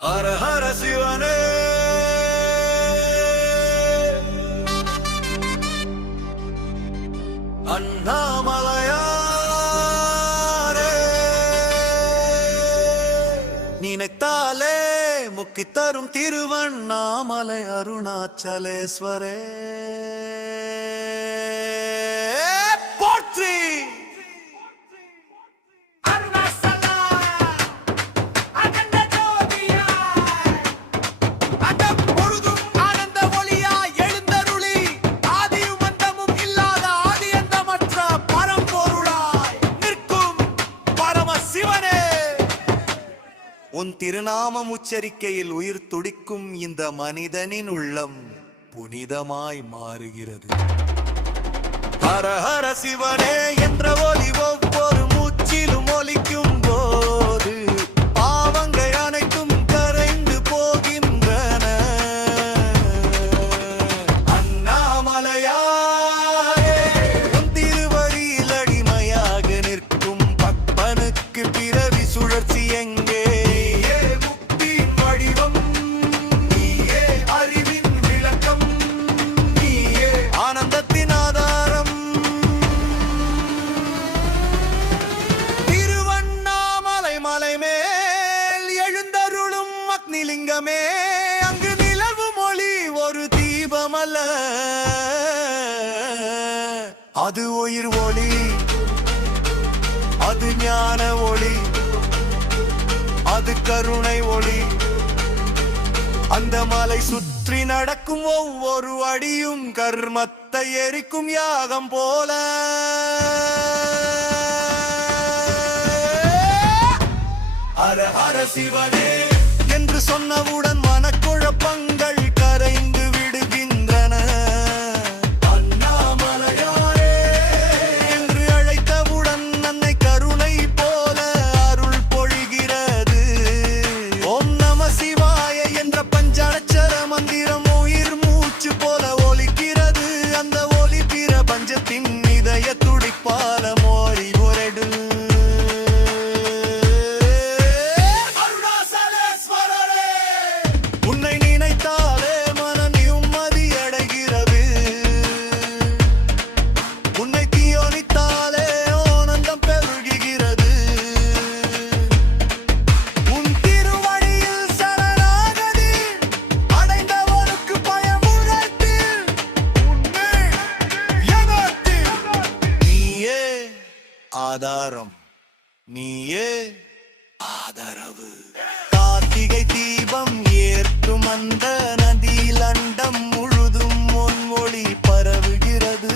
ஹர ஹர சிவனே அண்ணாமலையாரே நினைத்தாலே முக்கி தரும் திருவண்ணாமலை அருணாச்சலேஸ்வரே போற்றி. உன் திருநாமம் உச்சரிக்கையில் உயிர் துடிக்கும் இந்த மனிதனின் உள்ளம் புனிதமாய் மாறுகிறது. ஹர ஹர சிவனே என்ற ஒலி ஒவ்வொரு மூச்சிலும் ஒலிக்கும் போது பாவங்கள் அனைத்தும் கரைந்து போகின்றன. அண்ணாமலையாரே உன் திருவடியில் அடிமையாக நிற்கும் பக்தனுக்கு பிறவி சுழற்சி எங்கே? லிங்கமே அங்கு நிலவும் ஒளி ஒரு தீபமல்ல, அது உயிர் ஒளி, அது ஞான ஒளி, அது கருணை ஒளி. அந்த மலை சுற்றி நடக்கும் ஒவ்வொரு அடியும் கர்மத்தை எரிக்கும் யாகம் போல. ஹர ஹர சிவனே என்று சொன்னவுடன் மனக்குழப்பங்கள் கரைந்து விடுகின்றன. அண்ணாமலையாரே என்று அழைத்தவுடன் அன்னை கருணை போல அருள் பொழிகிறது. ஓம் நம சிவாய என்ற பஞ்சாட்சர மந்திரம் உயிர் மூச்சு போல ஒலிக்கிறது. அந்த ஒலி பிரபஞ்சத்தின் இதய துடிப்பால மோரி முரடு. ஆதாரம் நீயே ஆதரவு. கார்த்திகை தீபம் ஏற்கும் அந்த நதியில் அண்டம் முழுதும் உன் ஒளி பரவுகிறது.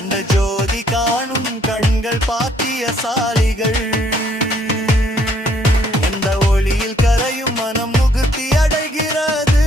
அந்த ஜோதி காணும் கண்கள் பாக்கியசாலிகள். அந்த ஒளியில் கரையும் மனம் முகுத்தி அடைகிறது.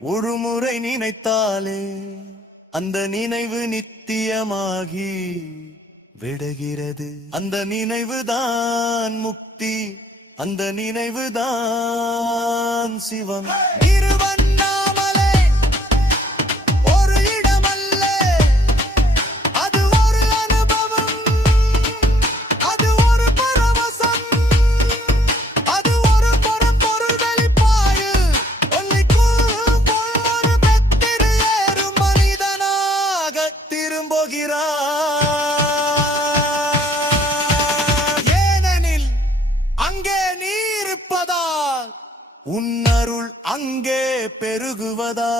ஒருமுறை நினைத்தாலே அந்த நினைவு நித்தியமாகி விடுகிறது. அந்த நினைவுதான் முக்தி, அந்த நினைவுதான் சிவம். திருவண்ணாமலை ஒரு இடமல்ல, அது ஒரு அனுபவம், அது ஒரு பரவசம், அது ஒரு பரம்பொருள் வெளிப்பாடு. ஏனெனில் அங்கே நீ இருப்பதால், உன் அருள் அங்கே பெருகுவதா.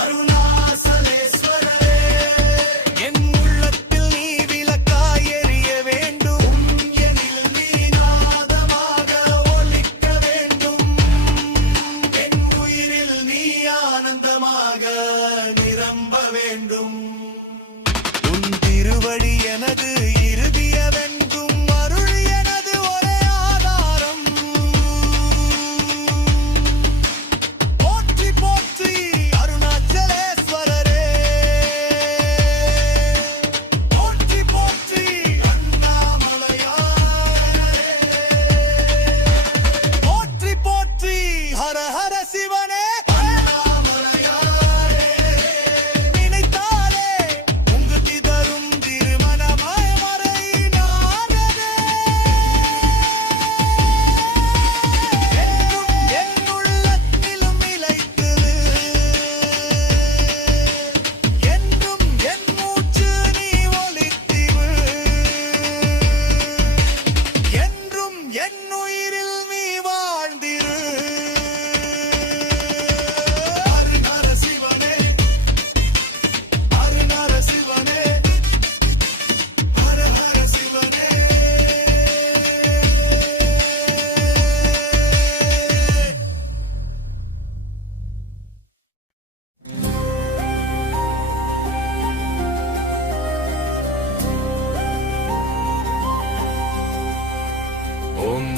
அருணாசலேஸ்வரரே என் உள்ளத்தில் நீ விளக்காய் எரிய வேண்டும். எனில் நீ நாதமாக ஒலிக்க வேண்டும். என் உயிரில் நீ ஆனந்தமாக நிரம்ப வேண்டும். உன் திருவடி எனது இறுதியவென்றும் அருள் எனது ஒரே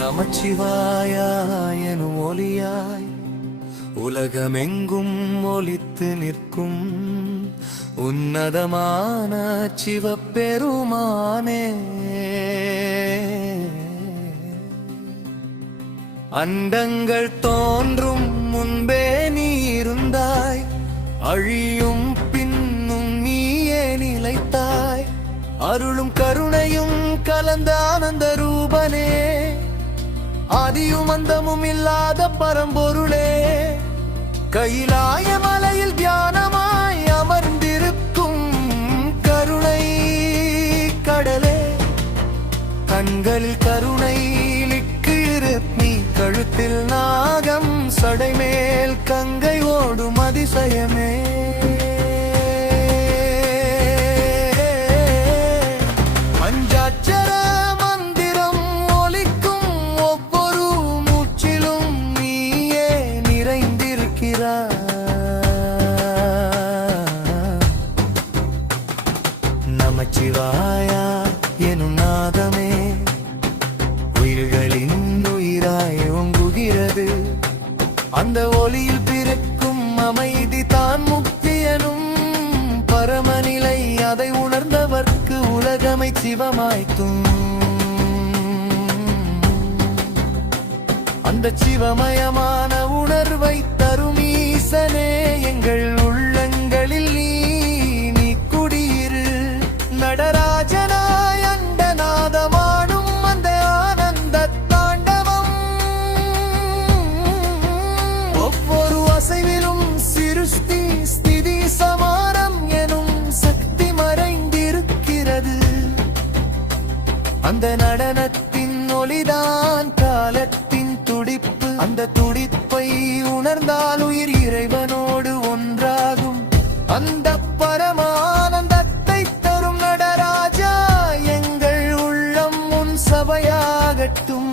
நமச்சிவாயா எனும் ஒலியாய் உலகமெங்கும் ஒலித்து நிற்கும் உன்னதமான சிவபெருமானே. அண்டங்கள் தோன்றும் முன்பே நீ இருந்தாய், அழியும் பின்னும் நீயே நிலைத்தாய். அருளும் கருணையும் கலந்த ஆனந்த ரூபனே, ஆதியும் அந்தமும் இல்லாத பரம்பொருளே. கைலாய மலையில் தியானமாய் அமர்ந்திருக்கும் கருணை கடலே, கண்களில் கருணை லிக்கிரு நீ, கழுத்தில் நாகம் சடைமேல் கங்கை ஓடும் அதிசயமே. பஞ்சாட்சர மந்திரம் ஒலிக்கும் ஒவ்வொரு மூச்சிலும் நீயே நிறைந்திருக்கிறாய். நமச்சிவாயா எனும் நாதமே உயிர்களின் உயிராய் ஓங்குகிறது. அந்த ஒளியில் பிறக்கும் அமைதி தான் முக்தி எனும் பரமநிலை. அதை உணர்ந்தவர்க்கு உலகமை சிவமாய்த்தும். அந்த சிவமயமான உணர்வை தரும் ஈசனே, எங்கள் உள்ளங்களில் நீ குடியிரு. நடராஜனாய் அண்டநாதமாடும் அந்த ஆனந்த தாண்டவம், ஒவ்வொரு அசைவிலும் சிருஷ்டி ஸ்திதி சமானம் எனும் சக்தி மறைந்திருக்கிறது. அந்த நடனத்தின் ஒளிதான் காலத்தின் துடிப்பு. அந்த துடிப்பை உணர்ந்தால் உயிர் இறைவனோடு ஒன்றாகும். அந்த பரமானந்தத்தை தரும் நடராஜா, எங்கள் உள்ளம் உன் சபையாகட்டும்.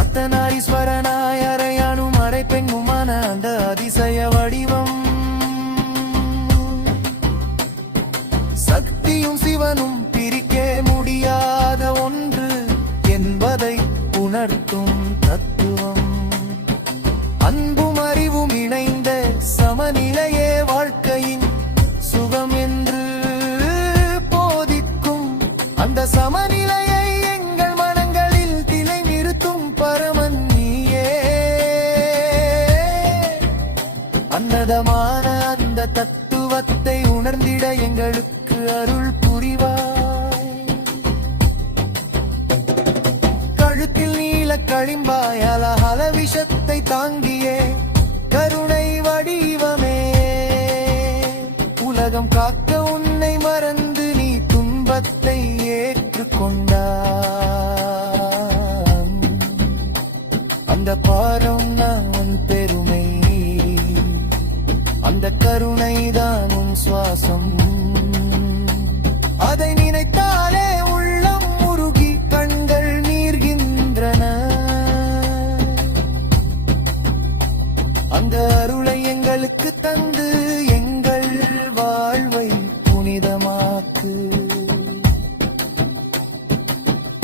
அர்த்தநாரீஸ்வரனாய் அரையானும் அரைப்பெண்ணுமான அந்த அதிசய வடிவம், சக்தியும் சிவனும் பிரிக்க முடியாத ஒன்று என்பதை உணர்த்தும் தத்துவம். அன்பும் அறிவும் இணைந்த சமநிலையே வாழ்க்கையின் சுகம் என்று போதிக்கும். அந்த சமநிலையை எங்கள் மனங்களில் திலை நிறுத்தும் பரமன் நீயே. அன்னதமான அந்த தத்துவத்தை உணர்ந்திட எங்களுக்கு அருள் புரிவாய். கழுத்தில் நீல களிம்பாய் அலஹல விஷத்தை தாங்கியே கருணை வடிவமே, உலகம் காக்க உன்னை மறந்து நீ துன்பத்தை ஏற்றுக்கொண்டாய். அந்த பாரம் நான் உன் பெருமை, அந்த கருணைதான் உன் சுவாசம். அதை நினைத்தாலே உள்ளம் உருகி கண்கள் நீர்கின்றன. அந்த அருளை எங்களுக்கு தந்து எங்கள் வாழ்வை புனிதமாக்கு.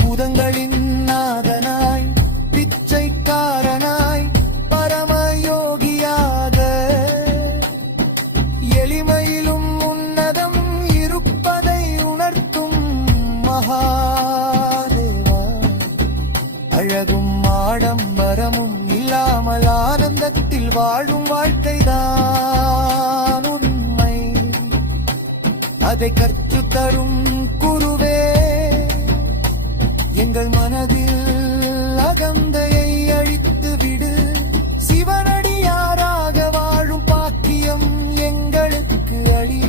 பூதங்களின் நாதனாய் பிச்சைக்காரனாய் பரமயோகியாக, எளிமையிலும் உன்னதம் இருப்பதை உணர்த்தும் மகாதேவா. அழகும் ஆடம்பரமும் இல்லாமல் ஆனந்தத்தில் வாழும் வாழ்க்கைதான் உண்மை. அதை கற்றுத்தரும் குருவே, எங்கள் மனதில் அகந்தையை அழித்து விடு. சிவனடியாராக வாழும் பாக்கியம் எங்களுக்கு அளி.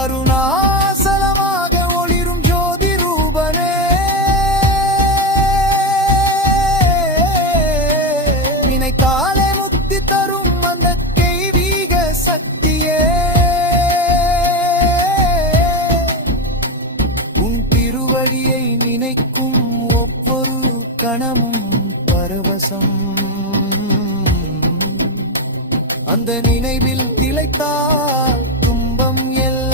அருணாசலமாக ஒளிரும் ஜோதி ரூபனே, நினைத்தாலே முக்தி தரும் அந்த தெய்வீக சக்தியே. உன் திருவடியை நினைக்கும் ஒவ்வொரு கணமும் பரவசம். அந்த நினைவில் திளைத்தால் துன்பம் எல்லாம்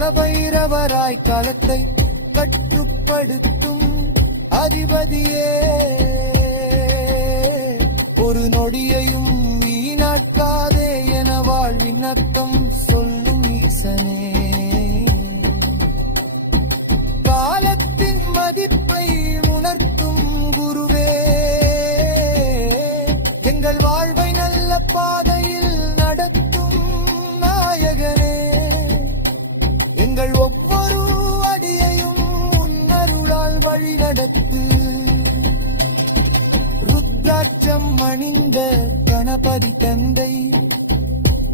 காலபைரவராய் காலத்தை கட்டுப்படுத்தும் அதிபதியே, ஒரு நொடியையும் வீணாக்காதே என வாழ்வின் அர்த்தம் சொல்லும் ஈசனே. காலத்தின் மதிப்பை உணர்த்தும் குருவே, எங்கள் வாழ்வை நல்ல பாதையில் நடத்தும் நாயகனே. எங்கள் ஒவ்வொரு அடியையும் உன்னருளால் வழி நடத்து. ருத்ராட்சம் அணிந்த கணபதி தந்தை,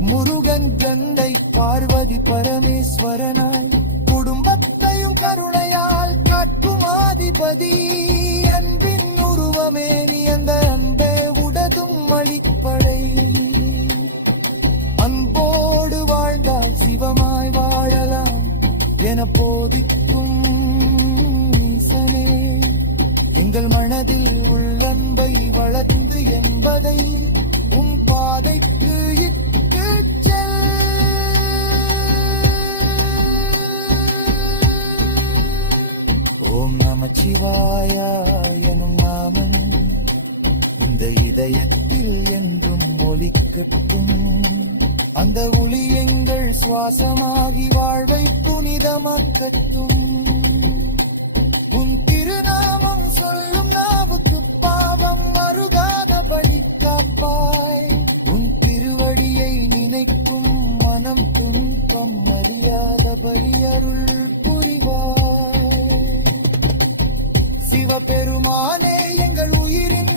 முருகன் கந்தை பார்வதி பரமேஸ்வரனாய், குடும்பத்தையும் கருணையால் காட்டும் ஆதிபதி, அன்பின் உருவமே நீ, அந்த அன்பே உடதும் அளிப்படை. அன்போடு வாழ்ந்தால் சிவமாய் வாழலாம் என போதிக்கும் ஈசனே. எங்கள் மனதில் உள்ளன்பை வளர்ந்து என்பதை உன் பாதைக்கு இட்டு செல். ஓம் நமச்சிவாயா எனும் நாமம் இந்த இதயத்தில் என்றும் ஒலிக்கட்டும். அந்த ஒளி எங்கள் சுவாசமாகி வாழ்வை புனிதமாக்கட்டும். உன் திருநாமம் சொல்லும் நாவுக்கு பாவம் அருகாதபடி காப்பாய். உன் திருவடியை நினைக்கும் மனம் துன்பம் அறியாதபடி அருள் புரிவாய். சிவபெருமானே எங்கள் உயிரின்